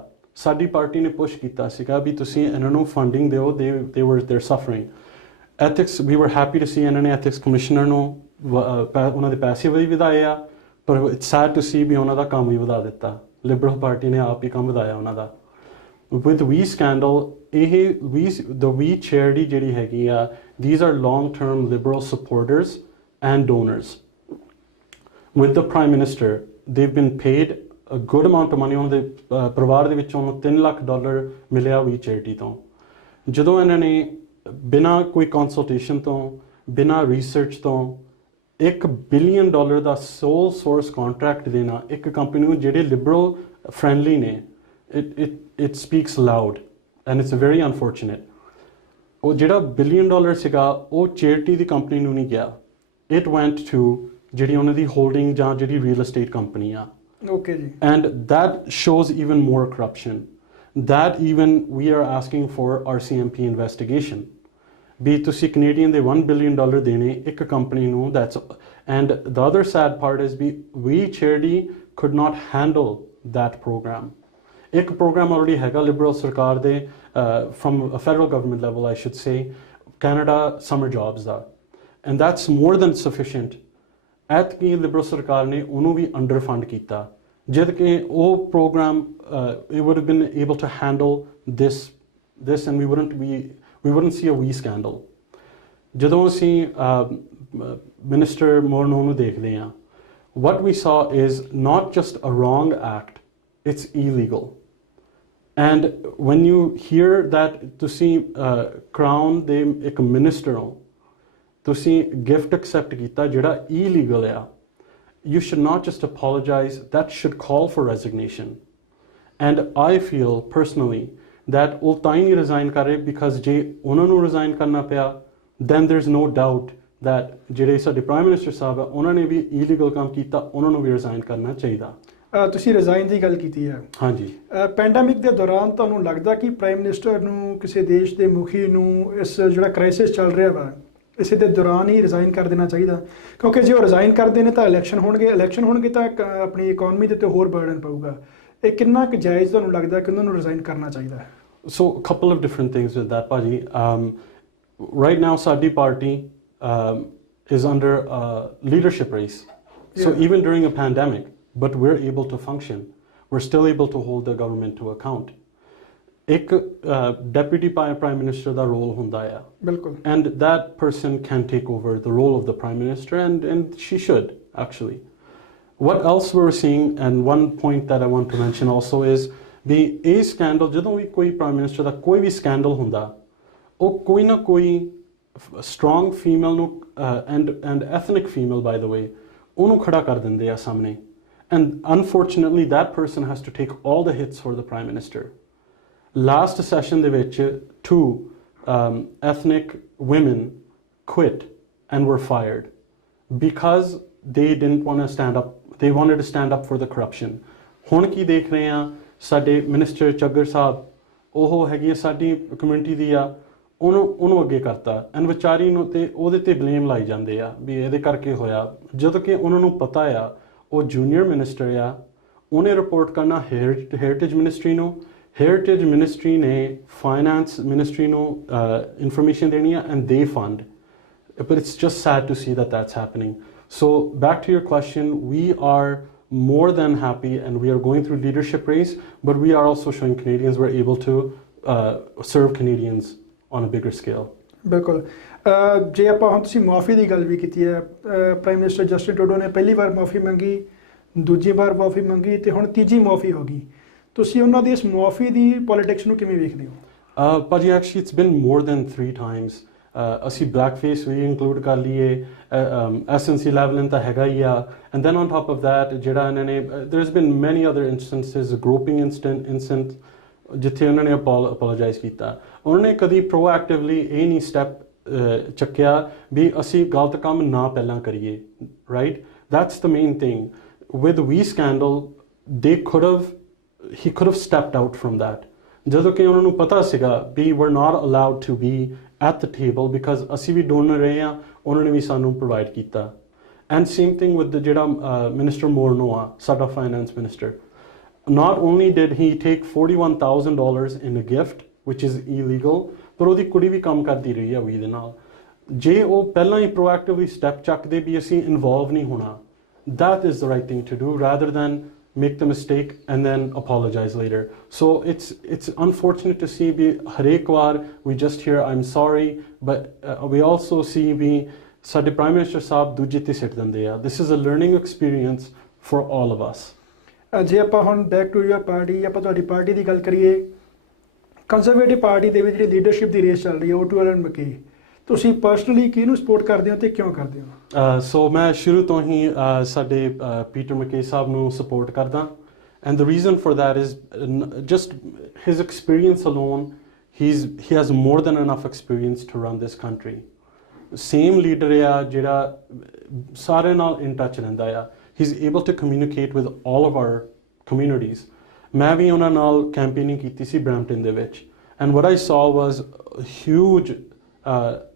ਸਾਡੀ ਪਾਰਟੀ ਨੇ ਪੁਸ਼ ਕੀਤਾ ਸੀਗਾ ਵੀ ਤੁਸੀਂ ਇਹਨਾਂ ਨੂੰ ਫੰਡਿੰਗ ਦਿਓ, ਦੇਰ ਸਫਰਿੰਗ। ਐਥਿਕਸ ਵੀ ਵਰ ਹੈਪੀ ਟੂ ਸੀ ਇਹਨਾਂ ਨੇ ਐਥਿਕਸ ਕਮਿਸ਼ਨਰ ਨੂੰ ਉਹਨਾਂ ਦੇ ਪੈਸੇ ਵੀ ਵਧਾਏ ਆ, ਪਰ ਇਟਸ ਸੈਡ ਟੂ ਸੀ ਵੀ ਉਹਨਾਂ ਦਾ ਕੰਮ ਵੀ ਵਧਾ ਦਿੱਤਾ। ਲਿਬਰਲ ਪਾਰਟੀ ਨੇ ਆਪ ਹੀ ਕੰਮ ਵਧਾਇਆ ਉਹਨਾਂ ਦਾ। With we scandal, the we charity ਜਿਹੜੀ ਹੈਗੀ ਆ, these are long-term liberal supporters and donors. With the Prime Minister, they've been paid a good amount of money. ਉਹਨਾਂ ਦੇ ਪਰਿਵਾਰ ਦੇ ਵਿੱਚੋਂ $3 ਲੱਖ ਮਿਲਿਆ we charity ਤੋਂ। ਜਦੋਂ ਇਹਨਾਂ ਨੇ ਬਿਨਾਂ ਕੋਈ ਕੰਸਲਟੇਸ਼ਨ ਤੋਂ, ਬਿਨਾਂ ਰਿਸਰਚ ਤੋਂ $1 ਬਿਲੀਅਨ ਦਾ ਸੋਲ ਸੋਰਸ ਕੰਟਰੈਕਟ ਦੇਣਾ ਇੱਕ ਕੰਪਨੀ ਨੂੰ ਜਿਹੜੇ ਲਿਬਰਲ ਫ੍ਰੈਂਡਲੀ ਨੇ, it speaks loud and it's very unfortunate. ਉਹ ਜਿਹੜਾ $1 ਬਿਲੀਅਨ ਸੀਗਾ ਉਹ ਚੈਰਿਟੀ ਦੀ ਕੰਪਨੀ ਨੂੰ ਨਹੀਂ ਗਿਆ, it went to ਜਿਹੜੀ ਉਹਨਾਂ ਦੀ ਹੋਲਡਿੰਗ ਜਾਂ ਜਿਹੜੀ ਰੀਅਲ estate ਕੰਪਨੀ ਆ। ਓਕੇ ਜੀ। and that shows even more corruption, that even we are asking for RCMP investigation, ਵੀ ਤੁਸੀਂ ਕੈਨੇਡੀਅਨ ਦੇ $1 billion ਦੇਣੇ ਇੱਕ ਕੰਪਨੀ ਨੂੰ that's and the other sad part is we charity could not handle that program. ਇੱਕ program already ਹੈਗਾ Liberal ਸਰਕਾਰ ਦੇ from a federal government level I should say Canada summer jobs the and that's more than sufficient. ਐਤਕੀ Liberal ਸਰਕਾਰ ਨੇ ਉਹਨੂੰ ਵੀ under fund ਕੀਤਾ ਜਦ ਕਿ ਉਹ programme it would have been able to handle this and we wouldn't see a wee scandal. ਜਦੋਂ ਅਸੀਂ ਮਿਨਿਸਟਰ ਮੋਰਨੋ ਨੂੰ ਦੇਖਦੇ ਹਾਂ what we saw is not just a wrong act, it's illegal. And when you hear that ਤੁਸੀਂ crown ਦੇ ਇੱਕ minister ਹੋ ਤੁਸੀਂ gift accept ਕੀਤਾ ਜਿਹੜਾ illegal ਆ you should not just apologize, that should call for resignation. And I feel personally that ਉਹ ਤਾਂ ਹੀ ਨਹੀਂ resign ਕਰ ਰਹੇ because ਜੇ ਉਹਨਾਂ ਨੂੰ resign ਕਰਨਾ ਪਿਆ then there's no doubt that ਜਿਹੜੇ ਸਾਡੇ ਪ੍ਰਾਈਮ ਮਿਨਿਸਟਰ ਸਾਹਿਬ ਆ ਉਹਨਾਂ ਨੇ ਵੀ illegal ਕੰਮ ਕੀਤਾ ਉਹਨਾਂ ਨੂੰ ਵੀ resign ਕਰਨਾ ਚਾਹੀਦਾ। ਤੁਸੀਂ resign ਦੀ ਗੱਲ ਕੀਤੀ ਹੈ ਹਾਂਜੀ ਪੈਂਡੈਮਿਕ ਦੇ ਦੌਰਾਨ ਤੁਹਾਨੂੰ ਲੱਗਦਾ ਕਿ ਪ੍ਰਾਈਮ ਮਿਨਿਸਟਰ ਨੂੰ ਕਿਸੇ ਦੇਸ਼ ਦੇ ਮੁਖੀ ਨੂੰ ਇਸ ਜਿਹੜਾ ਕ੍ਰਾਈਸਿਸ ਚੱਲ ਰਿਹਾ ਵਾ ਇਸੇ ਦੇ ਦੌਰਾਨ ਹੀ ਰਿਜ਼ਾਈਨ ਕਰ ਦੇਣਾ ਚਾਹੀਦਾ ਕਿਉਂਕਿ ਜੇ ਉਹ ਰਿਜ਼ਾਈਨ ਕਰਦੇ ਨੇ ਤਾਂ ਇਲੈਕਸ਼ਨ ਹੋਣਗੇ ਤਾਂ ਆਪਣੀ ਇਕਨੋਮੀ ਦੇ ਉੱਤੇ ਹੋਰ ਬਰਡਨ ਪਊਗਾ ਇਹ ਕਿੰਨਾ ਕੁ ਜਾਇਜ਼ ਤੁਹਾਨੂੰ ਲੱਗਦਾ ਕਿ ਉਹਨਾਂ ਨੂੰ ਰਿਜ਼ਾਈਨ ਕਰਨਾ ਚਾਹੀਦਾ ਹੈ So a couple of different things with that ਭਾਜੀ right now ਸਾਡੀ party is under a leadership race so even during a pandemic but we're able to function we're still able to hold the government to account ਇੱਕ deputy prime minister ਦਾ role ਹੁੰਦਾ ਆ ਬਿਲਕੁਲ and that person can take over the role of the prime minister and she should actually what else we're seeing and one point that I want to mention also is ਵੀ ਇਹ scandal ਜਦੋਂ ਵੀ ਕੋਈ prime minister ਦਾ ਕੋਈ ਵੀ scandal ਹੁੰਦਾ ਉਹ ਕੋਈ ਨਾ ਕੋਈ strong female ਨੂੰ and ethnic female by the way ਉਹਨੂੰ ਖੜਾ ਕਰ ਦਿੰਦੇ ਆ ਸਾਹਮਣੇ and unfortunately that person has to take all the hits for the prime minister. Last session ਦੇ ਵਿੱਚ two ethnic women quit and were fired because they didn't want to stand up, they wanted to stand up for the corruption. ਹੁਣ ਕੀ ਦੇਖ ਰਹੇ ਆ ਸਾਡੇ minister Chagger ਸਾਹਿਬ ਉਹ ਹੈਗੀ ਸਾਡੀ ਕਮਿਊਨਿਟੀ ਦੀ ਆ ਉਹਨੂੰ ਅੱਗੇ ਕਰਤਾ ਐਂਡ ਵਿਚਾਰੀ ਨੂੰ ਤੇ ਉਹਦੇ ਤੇ ਬਲੇਮ ਲਾਈ ਜਾਂਦੇ ਆ ਵੀ ਇਹਦੇ ਕਰਕੇ ਹੋਇਆ ਜਦੋਂ ਕਿ ਉਹਨਾਂ ਨੂੰ ਪਤਾ ਆ ਉਹ ਜੂਨੀਅਰ ਮਿਨਿਸਟਰ ਆ ਉਹਨੇ ਰਿਪੋਰਟ ਕਰਨਾ ਹੈਰੀਟੇਜ ਮਿਨਿਸਟਰੀ ਨੂੰ ਹੈਰੀਟੇਜ ਮਿਨਿਸਟਰੀ ਨੇ ਫਾਈਨੈਂਸ ਮਿਨਿਸਟਰੀ ਨੂੰ ਇਨਫੋਰਮੇਸ਼ਨ ਦੇਣੀ ਆ ਐਂਡ ਦੇ fund but it's just sad to see that that's happening. So back to your question, we are more than happy and we are going through leadership race but we are also showing Canadians we're able to serve Canadians on a bigger scale. ਬਿਲਕੁਲ ਜੇ ਆਪਾਂ ਹੁਣ ਤੁਸੀਂ ਮਾਫੀ ਦੀ ਗੱਲ ਵੀ ਕੀਤੀ ਹੈ prime minister Justin Trudeau ਨੇ ਪਹਿਲੀ ਵਾਰ ਮਾਫੀ ਮੰਗੀ ਦੂਜੀ ਵਾਰ ਮਾਫੀ ਮੰਗੀ ਤੇ ਹੁਣ ਤੀਜੀ ਮਾਫੀ ਹੋ ਗਈ ਤੁਸੀਂ ਉਹਨਾਂ ਦੀ ਇਸ ਮਾਫੀ ਦੀ ਪੋਲਿਟਿਕਸ ਨੂੰ ਕਿਵੇਂ ਵੇਖਦੇ ਹੋ ਭਾਜੀ actually it's been more than 3 times ਅਸੀਂ ਬਲੈਕ ਫੇਸ ਵੀ ਇਨਕਲੂਡ ਕਰ ਲਈਏ ਐਸਐਨਸੀ ਲੈਵਲ ਤਾਂ ਹੈਗਾ ਹੀ ਆ and then on top of that ਜਿਹੜਾ ਇਹਨਾਂ ਨੇ ਦੇਰ ਹੈਜ਼ ਬਿਨ ਮੈਨੀ ਅਦਰ ਇੰਸਟੈਂਸਿਸ ਗਰੋਪਿੰਗ ਇੰਸਟੈਂਟ ਜਿੱਥੇ ਉਹਨਾਂ ਨੇ ਅਪੋਲੋਜਾਈਜ਼ ਕੀਤਾ ਉਹਨਾਂ ਨੇ ਕਦੀ ਪ੍ਰੋਐਕਟਿਵਲੀ ਇਹ ਨਹੀਂ ਸਟੈਪ ਚੱਕਿਆ ਵੀ ਅਸੀਂ ਗਲਤ ਕੰਮ ਨਾ ਪਹਿਲਾਂ ਕਰੀਏ right that's the main thing with ਵੀ scandal he could have stepped out from that ਜਦੋਂ ਕਿ ਉਹਨਾਂ ਨੂੰ ਪਤਾ ਸੀਗਾ ਵੀ we're not allowed to be at the table because ਅਸੀਂ ਵੀ ਡੋਨਰ ਰਹੇ ਹਾਂ ਉਹਨਾਂ ਨੇ ਵੀ ਸਾਨੂੰ ਪ੍ਰੋਵਾਈਡ ਕੀਤਾ and same thing with the ਜਿਹੜਾ ਮਿਨਿਸਟਰ ਮੋਰਨੋ ਆ ਸਾਡਾ finance minister not only did he take $41,000 in a gift which is illegal ਪਰ ਉਹਦੀ ਕੁੜੀ ਵੀ ਕੰਮ ਕਰਦੀ ਰਹੀ ਆ ਵੀ ਦੇ ਨਾਲ ਜੇ ਉਹ ਪਹਿਲਾਂ ਹੀ proactively step ਚੱਕਦੇ ਵੀ ਅਸੀਂ involve ਨਹੀਂ ਹੋਣਾ that is the right thing to do rather than make the mistake and then apologize later. So it's unfortunate to see ਵੀ ਹਰੇਕ ਵਾਰ we just hear I'm sorry but we also see ਵੀ ਸਾਡੇ prime minister ਸਾਹਿਬ ਦੂਜੇ ਤੇ ਸਿੱਟ ਦਿੰਦੇ ਆ this is a learning experience for all of us. ਜੇ ਆਪਾਂ ਹੁਣ back to your party ਆਪਾਂ ਤੁਹਾਡੀ ਪਾਰਟੀ ਦੀ ਗੱਲ ਕਰੀਏ ਕੰਜ਼ਰਵੇਟਿਵ ਪਾਰਟੀ ਦੇ ਵਿੱਚ ਜਿਹੜੀ ਲੀਡਰਸ਼ਿਪ ਦੀ ਰੇਸ ਚੱਲ ਰਹੀ ਹੈ ਓਟੂ ਐਲਨ ਮਕੇ ਤੁਸੀਂ ਪਰਸਨਲੀ ਕਿਹਨੂੰ ਸਪੋਰਟ ਕਰਦੇ ਹੋ ਤੇ ਕਿਉਂ ਕਰਦੇ ਹੋ ਸੋ ਮੈਂ ਸ਼ੁਰੂ ਤੋਂ ਹੀ ਸਾਡੇ ਪੀਟਰ ਮਕੇ ਸਾਹਿਬ ਨੂੰ ਸਪੋਰਟ ਕਰਦਾ and the reason for that is just his experience alone he has more than enough experience to run this country. Same leader ਆ ਜਿਹੜਾ ਸਾਰੇ ਨਾਲ in touch ਰਹਿੰਦਾ ਆ he's able to communicate with all of our communities. ਮੈਂ ਵੀ ਉਹਨਾਂ ਨਾਲ campaigning ਕੀਤੀ ਸੀ ਬ੍ਰੈਂਪਟਨ ਦੇ ਵਿੱਚ and what I saw was a huge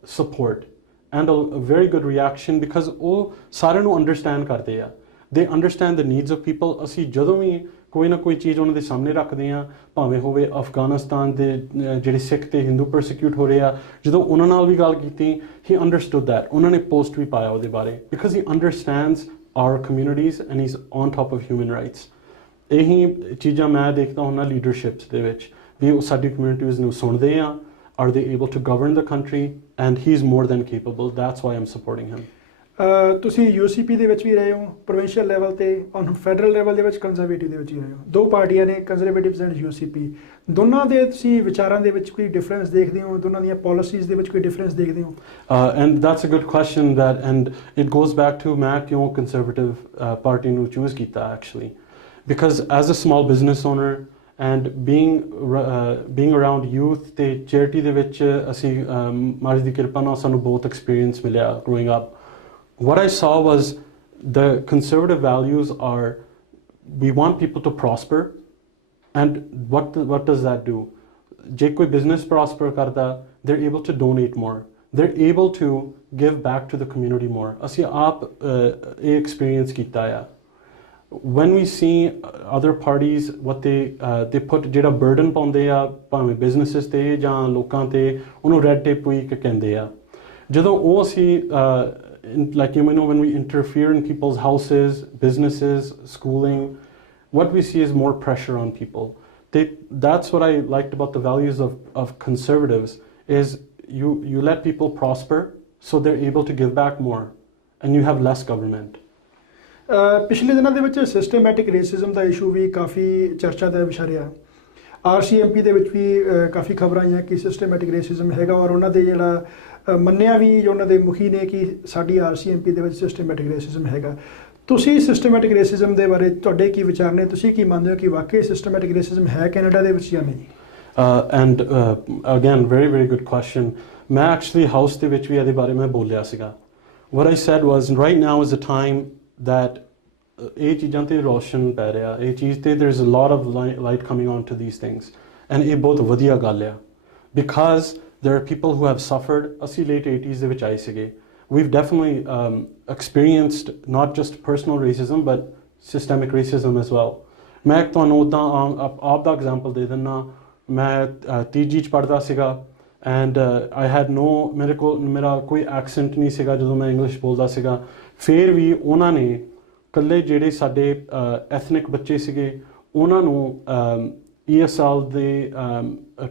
support and a very good reaction because ਉਹ ਸਾਰਿਆਂ ਨੂੰ ਅੰਡਰਸਟੈਂਡ ਕਰਦੇ ਆ they understand the needs of people ਅਸੀਂ ਜਦੋਂ ਵੀ ਕੋਈ ਨਾ ਕੋਈ ਚੀਜ਼ ਉਹਨਾਂ ਦੇ ਸਾਹਮਣੇ ਰੱਖਦੇ ਆ ਭਾਵੇਂ ਹੋਵੇ ਅਫਗਾਨਿਸਤਾਨ ਦੇ ਜਿਹੜੇ ਸਿੱਖ ਤੇ ਹਿੰਦੂ ਪਰਸੀਕਿਊਟ ਹੋ ਰਹੇ ਆ ਜਦੋਂ ਉਹਨਾਂ ਨਾਲ ਵੀ ਗੱਲ ਕੀਤੀ he understood that ਉਹਨਾਂ ਨੇ ਪੋਸਟ ਵੀ ਪਾਇਆ ਉਹਦੇ ਬਾਰੇ because he understands our communities and he's on top of human rights ਇਹੀ ਚੀਜ਼ਾਂ ਮੈਂ ਦੇਖਦਾ ਹੁੰਦਾ ਲੀਡਰਸ਼ਿਪਸ ਦੇ ਵਿੱਚ ਵੀ ਉਹ ਸਾਡੀ ਕਮਿਊਨਿਟੀਜ਼ ਨੂੰ ਸੁਣਦੇ ਆ are they able to govern the country and he's more than capable that's why I'm supporting him ਤੁਸੀਂ UCP ਦੇ ਵਿੱਚ ਵੀ ਰਹੇ ਹੋ ਪ੍ਰੋਵਿੰਸ਼ੀਅਲ ਲੈਵਲ ਤੇ ਔਰ ਫੈਡਰਲ ਲੈਵਲ ਦੇ ਵਿੱਚ ਕੰਜ਼ਰਵੇਟਿਵ ਦੇ ਵਿੱਚ ਹੀ ਰਹੇ ਹੋ ਦੋ ਪਾਰਟੀਆਂ ਨੇ ਕੰਜ਼ਰਵੇਟਿਵਸ ਐਂਡ UCP ਦੋਨਾਂ ਦੇ ਤੁਸੀਂ ਵਿਚਾਰਾਂ ਦੇ ਵਿੱਚ ਕੋਈ ਡਿਫਰੈਂਸ ਦੇਖਦੇ ਹੋ ਦੋਨਾਂ ਦੀਆਂ ਪਾਲਿਸੀਜ਼ ਦੇ ਵਿੱਚ ਕੋਈ ਡਿਫਰੈਂਸ ਦੇਖਦੇ ਹੋ and that's a good question that and it goes back to ਮੈਂ ਕਿਉਂ ਕੰਜ਼ਰਵੇਟਿਵ ਪਾਰਟੀ ਨੂੰ ਚੂਜ਼ ਕੀਤਾ actually because as a small business owner and being around youth ਤੇ charity ਦੇ ਵਿੱਚ ਅਸੀਂ ਮਾਰੀ ਦੀ ਕਿਰਪਾ ਨਾਲ ਸਾਨੂੰ ਬਹੁਤ ਐਕਸਪੀਰੀਅੰਸ ਮਿਲਿਆ growing up what I saw was the conservative values are we want people to prosper and what does that do ਜੇ ਕੋਈ business prosper ਕਰਦਾ they're able to donate more they're able to give back to the community more ਅਸੀਂ ਆਪ ਇਹ experience ਕੀਤਾ ਆ when we see other parties what they put ਜਿਹੜਾ burden ਪਾਉਂਦੇ ਆ ਭਾਵੇਂ businesses ਤੇ ਜਾਂ ਲੋਕਾਂ ਤੇ ਉਹਨੂੰ red tape ਵੀ ਕਹਿੰਦੇ ਆ ਜਦੋਂ ਉਹ ਅਸੀਂ like you know when we interfere in people's houses businesses schooling what we see is more pressure on people that's what I liked about the values of conservatives is you let people prosper so they're able to give back more and you have less government ਪਿਛਲੇ ਦਿਨਾਂ ਦੇ ਵਿੱਚ systematic racism ਦਾ issue ਵੀ ਕਾਫੀ ਚਰਚਾ ਦਾ ਵਿਸ਼ਾ ਰਿਹਾ RCMP ਦੇ ਵਿੱਚ ਵੀ ਕਾਫੀ ਖਬਰਾਂ ਆਈਆਂ ਕਿ ਸਿਸਟਮੈਟਿਕ ਰੇਸਿਜ਼ਮ ਹੈਗਾ ਔਰ ਉਹਨਾਂ ਦੇ ਜਿਹੜਾ ਮੰਨਿਆ ਵੀ ਜੋ ਉਹਨਾਂ ਦੇ ਮੁਖੀ ਨੇ ਕਿ ਸਾਡੀ RCMP ਦੇ ਵਿੱਚ ਸਿਸਟਮੈਟਿਕ ਰੇਸਿਜ਼ਮ ਹੈਗਾ ਤੁਸੀਂ ਸਿਸਟਮੈਟਿਕ ਰੇਸਿਜ਼ਮ ਦੇ ਬਾਰੇ ਤੁਹਾਡੇ ਕੀ ਵਿਚਾਰ ਨੇ ਤੁਸੀਂ ਕੀ ਮੰਨਦੇ ਹੋ ਕਿ ਵਾਕਈ ਸਿਸਟਮੈਟਿਕ ਰੇਸਿਜ਼ਮ ਹੈ ਕੈਨੇਡਾ ਦੇ ਵਿੱਚ ਜਾਂ ਨਹੀਂ and again very good question ਮੈਂ actually ਹਾਊਸ ਦੇ ਵਿੱਚ ਵੀ ਇਹਦੇ ਬਾਰੇ ਮੈਂ ਬੋਲਿਆ ਸੀਗਾ what I said was right now is the time that ਇਹ ਚੀਜ਼ਾਂ ਤੇ ਰੋਸ਼ਨ ਪੈ ਰਿਹਾ ਇਹ ਚੀਜ਼ ਤੇ there's a lot of light coming on to these things and ਇਹ ਬਹੁਤ ਵਧੀਆ ਗੱਲ ਆ because there are people who have suffered ਅਸੀਂ late 80s ਦੇ ਵਿੱਚ ਆਏ ਸੀਗੇ we've definitely experienced not just personal racism but systemic racism as well ਮੈਂ ਤੁਹਾਨੂੰ ਉੱਦਾਂ ਆਪ ਦਾ ਐਗਜ਼ਾਮਪਲ ਦੇ ਦਿੰਦਾ ਮੈਂ ਤੀਜੀ 'ਚ ਪੜ੍ਹਦਾ ਸੀਗਾ and I had no ਮੇਰਾ ਕੋਈ ਐਕਸੈਂਟ ਨਹੀਂ ਸੀਗਾ ਜਦੋਂ ਮੈਂ ਇੰਗਲਿਸ਼ ਬੋਲਦਾ ਸੀਗਾ ਫਿਰ ਵੀ ਉਹਨਾਂ ਨੇ ਇਕੱਲੇ ਜਿਹੜੇ ਸਾਡੇ ਐਥਨਿਕ ਬੱਚੇ ਸੀਗੇ ਉਹਨਾਂ ਨੂੰ ESL ਦੇ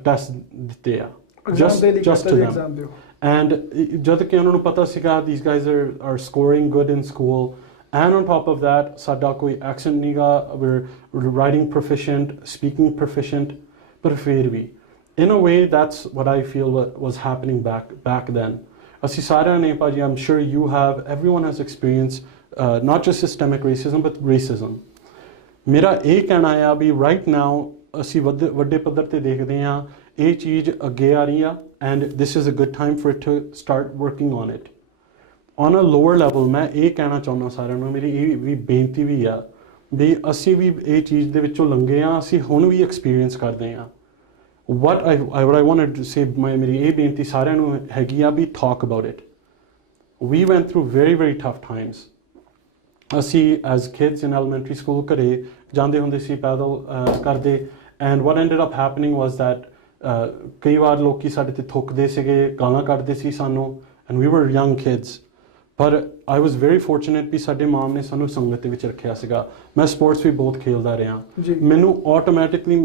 ਟੈਸਟ ਦਿੱਤੇ ਆ just to them and ਜਦ ਕਿ ਉਹਨਾਂ ਨੂੰ ਪਤਾ ਸੀਗਾ these guys are scoring good in school and on top of that ਸਾਡਾ ਕੋਈ ਐਕਸੈਂਟ ਨਹੀਂਗਾ we're writing proficient speaking proficient ਪਰ ਫਿਰ ਵੀ in a way that's what I feel was happening back then ਅਸੀਂ ਸਾਰਿਆਂ ਨੇ ਭਾਜੀ I'm sure you have everyone has experienced not just systemic racism but racism ਮੇਰਾ ਇਹ ਕਹਿਣਾ ਆ ਵੀ right now ਅਸੀਂ ਵੱਡੇ ਪੱਧਰ ਤੇ ਦੇਖਦੇ ਹਾਂ ਇਹ ਚੀਜ਼ ਅੱਗੇ ਆ ਰਹੀ ਆ and this is a good time for it to start working on it on a lower level ਮੈਂ ਇਹ ਕਹਿਣਾ ਚਾਹੁੰਦਾ ਸਾਰਿਆਂ ਨੂੰ ਮੇਰੀ ਇਹ ਵੀ ਬੇਨਤੀ ਵੀ ਆ ਵੀ ਅਸੀਂ ਵੀ ਇਹ ਚੀਜ਼ ਦੇ ਵਿੱਚੋਂ ਲੰਘੇ ਆ ਅਸੀਂ ਹੁਣ ਵੀ ਐਕਸਪੀਰੀਅੰਸ ਕਰਦੇ ਆ what I wanted to say ਮੇਰੀ ਇਹ ਬੇਨਤੀ ਸਾਰਿਆਂ ਨੂੰ ਹੈਗੀ ਆ ਵੀ talk about it we went through very tough times ਅਸੀਂ as kids in elementary school ਘਰੇ ਜਾਂਦੇ ਹੁੰਦੇ ਸੀ ਪੈਦਲ ਕਰਦੇ and what ended up happening was that ਕਈ ਵਾਰ ਲੋਕੀ ਸਾਡੇ ਤੇ ਥੁੱਕਦੇ ਸੀਗੇ ਗਾਲਾਂ ਕੱਢਦੇ ਸੀ ਸਾਨੂੰ and we were young kids ਪਰ I was very fortunate ਵੀ ਸਾਡੇ ਮਾਮ ਨੇ ਸਾਨੂੰ ਸੰਗਤ ਦੇ ਵਿੱਚ ਰੱਖਿਆ ਸੀਗਾ ਮੈਂ ਸਪੋਰਟਸ ਵੀ ਬਹੁਤ ਖੇਲਦਾ ਰਿਹਾ ਮੈਨੂੰ ਆਟੋਮੈਟਿਕਲੀ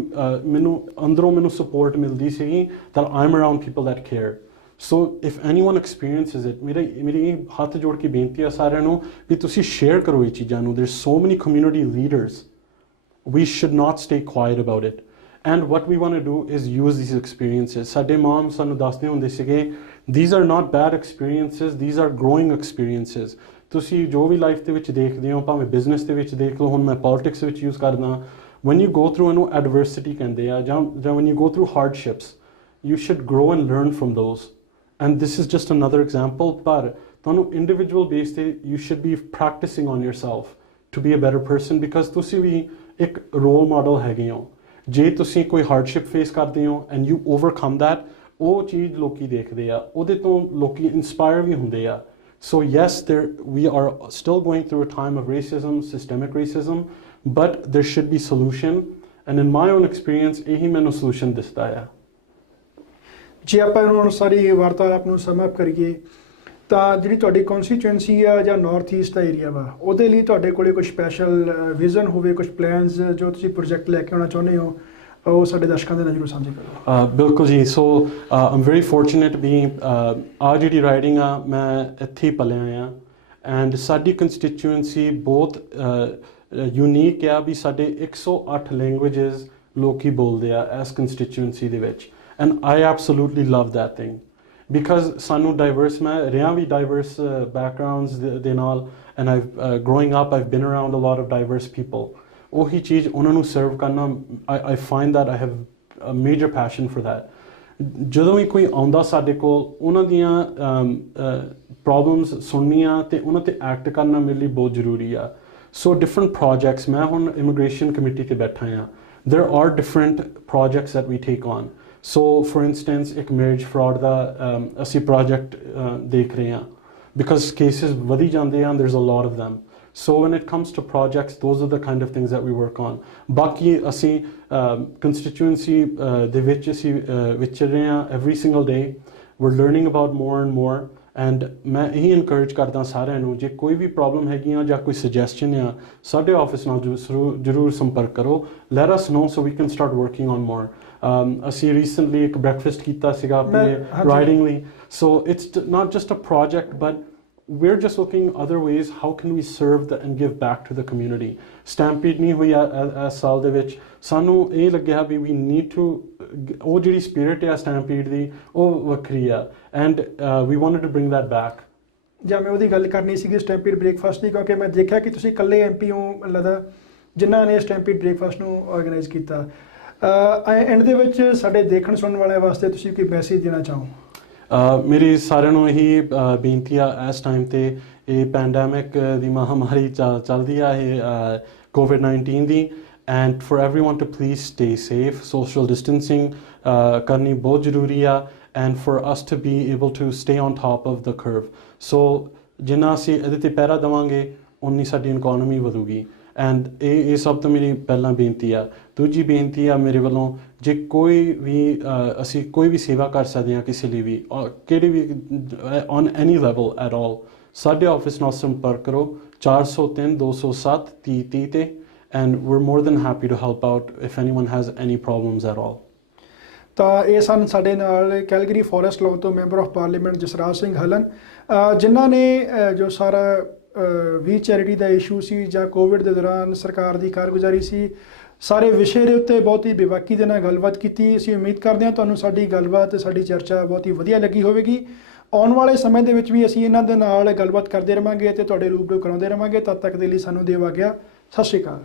ਮੈਨੂੰ ਅੰਦਰੋਂ ਮੈਨੂੰ ਸਪੋਰਟ ਮਿਲਦੀ ਸੀਗੀ that I'm around people that care so if anyone experiences it ਮੇਰੀ ਹੱਥ ਜੋੜ ਕੇ ਬੇਨਤੀ ਆ ਸਾਰਿਆਂ ਨੂੰ ਵੀ ਤੁਸੀਂ ਸ਼ੇਅਰ ਕਰੋ ਇਹ ਚੀਜ਼ਾਂ ਨੂੰ there's so many community leaders we should not stay quiet about it and what we want to do is use these experiences ਸਾਡੇ ਮਾਮ ਸਾਨੂੰ ਦੱਸਦੇ ਹੁੰਦੇ ਸੀਗੇ these are not bad experiences these are growing experiences ਤੁਸੀਂ ਜੋ ਵੀ life ਦੇ ਵਿੱਚ ਦੇਖਦੇ ਹੋ ਭਾਵੇਂ ਬਿਜ਼ਨਸ ਦੇ ਵਿੱਚ ਦੇਖ ਲਓ ਹੁਣ ਮੈਂ ਪੋਲਿਟਿਕਸ ਵਿੱਚ ਯੂਜ਼ ਕਰਦਾ when you go through ਇਹਨੂੰ adversity ਕਹਿੰਦੇ ਆ ਜਾਂ when you go through hardships you should grow and learn from those and this is just another example ਪਰ ਤੁਹਾਨੂੰ individual base ਤੇ you should be practicing on yourself to be a better person because ਤੁਸੀਂ ਵੀ ਇੱਕ role model ਹੈਗੇ ਹੋ ਜੇ ਤੁਸੀਂ ਕੋਈ hardship face ਕਰਦੇ ਹੋ and you overcome that ਉਹ ਚੀਜ਼ ਲੋਕੀ ਦੇਖਦੇ ਆ, ਉਹਦੇ ਤੋਂ ਲੋਕੀ ਇੰਸਪਾਇਰ ਵੀ ਹੁੰਦੇ ਆ। So yes, we are still going through a time of racism, systemic racism, but there should be solution. And in my own experience, ਇਹੀ ਮੈਨੂੰ solution ਦਿਸਦਾ ਆ। ਜੇ ਆਪਾਂ ਹੁਣ ਸਾਰੀ ਵਾਰਤਾਲਾਪ ਨੂੰ ਸਮ ਅਪ ਕਰੀਏ ਤਾਂ ਜਿਹੜੀ ਤੁਹਾਡੀ ਕਨਸਟੀਚੁਐਂਸੀ ਆ ਜਾਂ ਨਾਰਥ ਈਸਟ ਦਾ ਏਰੀਆ ਵਾ, ਉਹਦੇ ਲਈ ਤੁਹਾਡੇ ਕੋਲੇ ਕੋਈ ਸਪੈਸ਼ਲ ਵਿਜ਼ਨ ਹੋਵੇ, ਕੁਝ ਪਲਾਨਸ ਜੋ ਤੁਸੀਂ ਪ੍ਰੋਜੈਕਟ ਲੈ ਕੇ ਆਉਣਾ ਚਾਹੁੰਦੇ ਹੋ, ਉਹ ਸਾਡੇ ਦਰਸ਼ਕਾਂ ਦੇ ਨਾਲ ਜ਼ਰੂਰ ਸਾਂਝੇ ਕਰੋ। ਬਿਲਕੁਲ ਜੀ। ਸੋ ਆਮ ਵੈਰੀ ਫੋਰਚੂਨੇਟ ਬੀ ਆ ਜਿਹੜੀ ਰਾਈਡਿੰਗ ਆ ਮੈਂ ਇੱਥੇ ਹੀ ਪਲਿਆ ਆ, ਐਂਡ ਸਾਡੀ ਕੰਸਟੀਚੁਐਂਸੀ ਬਹੁਤ ਯੂਨੀਕ ਆ ਵੀ ਸਾਡੇ 108 ਲੈਂਗੁਏਜਸ ਲੋਕੀ ਬੋਲਦੇ ਆ ਇਸ ਕੰਸਟੀਚੁਐਂਸੀ ਦੇ ਵਿੱਚ, and I absolutely love that thing because ਸਾਨੂੰ ਡਾਈਵਰਸ, ਮੈਂ ਰਿਹਾ ਵੀ ਡਾਈਵਰਸ ਬੈਕਗਰਾਊਂਡਸ ਦੇ ਨਾਲ, and I growing up I've been around a lot of diverse people. ਉਹੀ ਚੀਜ਼ ਉਹਨਾਂ ਨੂੰ ਸਰਵ ਕਰਨਾ, I find that I have a major passion for that. ਜਦੋਂ ਵੀ ਕੋਈ ਆਉਂਦਾ ਸਾਡੇ ਕੋਲ, ਉਹਨਾਂ ਦੀਆਂ ਪ੍ਰੋਬਲਮਸ ਸੁਣਨੀਆਂ ਤੇ ਉਹਨਾਂ ਤੇ ਐਕਟ ਕਰਨਾ ਮੇਰੇ ਲਈ ਬਹੁਤ ਜ਼ਰੂਰੀ ਆ। ਸੋ ਡਿਫਰੈਂਟ ਪ੍ਰੋਜੈਕਟਸ, ਮੈਂ ਹੁਣ ਇਮੀਗ੍ਰੇਸ਼ਨ ਕਮੇਟੀ ਤੇ ਬੈਠਾ ਹਾਂ, there are different projects that we take on. So for instance, ਇੱਕ marriage fraud ਦਾ ਅਸੀਂ project ਦੇਖ ਰਹੇ ਹਾਂ because cases ਵਧੀ ਜਾਂਦੇ ਹਨ, there's a lot of them. So when it comes to projects, those are the kind of things that we work on. ਬਾਕੀ ਅਸੀਂ constituency ਦੇ ਵਿੱਚ ਅਸੀਂ ਵਿਚਰ ਰਹੇ ਹਾਂ every single day. We're learning about more and more. And ਮੈਂ ਇਹੀ ਇਨਕਰੇਜ ਕਰਦਾ ਸਾਰਿਆਂ ਨੂੰ, ਜੇ ਕੋਈ ਵੀ ਪ੍ਰੋਬਲਮ ਹੈਗੀ ਆ ਜਾਂ ਕੋਈ ਸੁਜੈਸਸ਼ਨ ਆ, ਸਾਡੇ ਆਫਿਸ ਨਾਲ ਜ਼ਰੂਰ ਸੰਪਰਕ ਕਰੋ। Let us know so we can start working on more. ਅਸੀਂ ਰੀਸੈਂਟਲੀ ਇੱਕ ਬ੍ਰੈਕਫਾਸਟ ਕੀਤਾ ਸੀਗਾ ਆਪਣੇ ਰਾਈਡਿੰਗ ਲਈ। So it's not just a project but we're just looking other ways how can we serve and give back to the community. Stampede ਨਹੀਂ ਹੋਈ ਇਸ ਸਾਲ ਦੇ ਵਿੱਚ, ਸਾਨੂੰ ਇਹ ਲੱਗਿਆ ਵੀ we need to, ਉਹ ਜਿਹੜੀ ਸਪਿਰਿਟ ਆ ਸਟੈਂਪੀਡ ਦੀ ਉਹ ਵੱਖਰੀ ਆ, and we wanted to bring that back. ਜਾਂ ਮੈਂ ਉਹਦੀ ਗੱਲ ਕਰਨੀ ਸੀਗੀ ਸਟੈਂਪੀਡ ਬ੍ਰੇਕਫਾਸਟ ਦੀ, ਕਿਉਂਕਿ ਮੈਂ ਦੇਖਿਆ ਕਿ ਤੁਸੀਂ ਇਕੱਲੇ ਐਮਪੀ ਹੋ ਲੱਗਦਾ ਜਿਨ੍ਹਾਂ ਨੇ ਸਟੈਂਪੀਡ ਬ੍ਰੇਕਫਾਸਟ ਨੂੰ ਆਰਗੇਨਾਈਜ਼ ਕੀਤਾ। ਐਂਡ ਦੇ ਵਿੱਚ ਸਾਡੇ ਦੇਖਣ ਸੁਣਨ ਵਾਲਿਆਂ ਵਾਸਤੇ ਤੁਸੀਂ ਕੋਈ ਮੈਸੇਜ ਦੇਣਾ ਚਾਹੋ? ਮੇਰੀ ਸਾਰਿਆਂ ਨੂੰ ਇਹੀ ਬੇਨਤੀ ਆ, ਇਸ ਟਾਈਮ ਤੇ ਇਹ ਪੈਂਡੈਮਿਕ ਦੀ ਮਹਾਮਾਰੀ ਚੱਲਦੀ ਆ, ਇਹ COVID-19 ਦੀ, and for everyone to please stay safe. Social distancing करनी बहुत ਜ਼ਰੂਰੀ ਆ, and for us to be able to stay on top of the curve. ਸੋ ਜਿੰਨਾ ਅਸੀਂ ਇਹਦੇ ਤੇ ਪਹਿਰਾ ਦੇਵਾਂਗੇ ਉਨੀ ਸਾਡੀ ਇਕਨੋਮੀ ਵਧੂਗੀ, ਐਂਡ ਇਹ ਸਭ ਤੋਂ ਮੇਰੀ ਪਹਿਲਾਂ ਬੇਨਤੀ ਆ। ਦੂਜੀ ਬੇਨਤੀ ਆ ਮੇਰੇ ਵੱਲੋਂ, ਜੇ ਕੋਈ ਵੀ ਅਸੀਂ ਕੋਈ ਵੀ ਸੇਵਾ ਕਰ ਸਕਦੇ ਹਾਂ ਕਿਸੇ ਲਈ ਵੀ, ਕਿਹੜੀ ਵੀ on any level at all, ਸਾਡੇ ਆਫਿਸ ਨਾਲ ਸੰਪਰਕ ਕਰੋ 403 207 3030 ਤੇ, and we're more than happy to help out if anyone has any problems at all. ਤਾਂ ਇਹ ਸਨ ਸਾਡੇ ਨਾਲ ਕੈਲਗਰੀ ਫੋਰੈਸਟ ਲਾਅ ਤੋਂ member of parliament Jasraj Singh Hallan, ਜਿਨ੍ਹਾਂ ਨੇ ਜੋ ਸਾਰਾ ਵੀ ਚੈਰਿਟੀ ਦਾ ਇਸ਼ੂ ਸੀ ਜਾਂ ਕੋਵਿਡ ਦੇ ਦੌਰਾਨ ਸਰਕਾਰ ਦੀ ਕਾਰਗੁਜ਼ਾਰੀ ਸੀ, ਸਾਰੇ ਵਿਸ਼ੇ ਦੇ ਉੱਤੇ ਬਹੁਤ ਹੀ ਬੇਬਾਕੀ ਦੇ ਨਾਲ ਗੱਲਬਾਤ ਕੀਤੀ। ਅਸੀਂ ਉਮੀਦ ਕਰਦੇ ਹਾਂ ਤੁਹਾਨੂੰ ਸਾਡੀ ਗੱਲਬਾਤ ਤੇ ਸਾਡੀ ਚਰਚਾ ਬਹੁਤ ਹੀ ਵਧੀਆ ਲੱਗੀ ਹੋਵੇਗੀ। ਆਉਣ ਵਾਲੇ ਸਮੇਂ ਦੇ ਵਿੱਚ ਵੀ ਅਸੀਂ ਇਹਨਾਂ ਦੇ ਨਾਲ ਗੱਲਬਾਤ ਕਰਦੇ ਰਹਾਂਗੇ ਅਤੇ ਤੁਹਾਡੇ ਰੂਬਰੂ ਕਰਾਉਂਦੇ ਰਹਾਂਗੇ। ਤਦ ਤੱਕ ਦੇ ਲਈ ਸਾਨੂੰ ਦਿਓ ਆਗਿਆ। ਸਤਿ ਸ਼੍ਰੀ ਅਕਾਲ।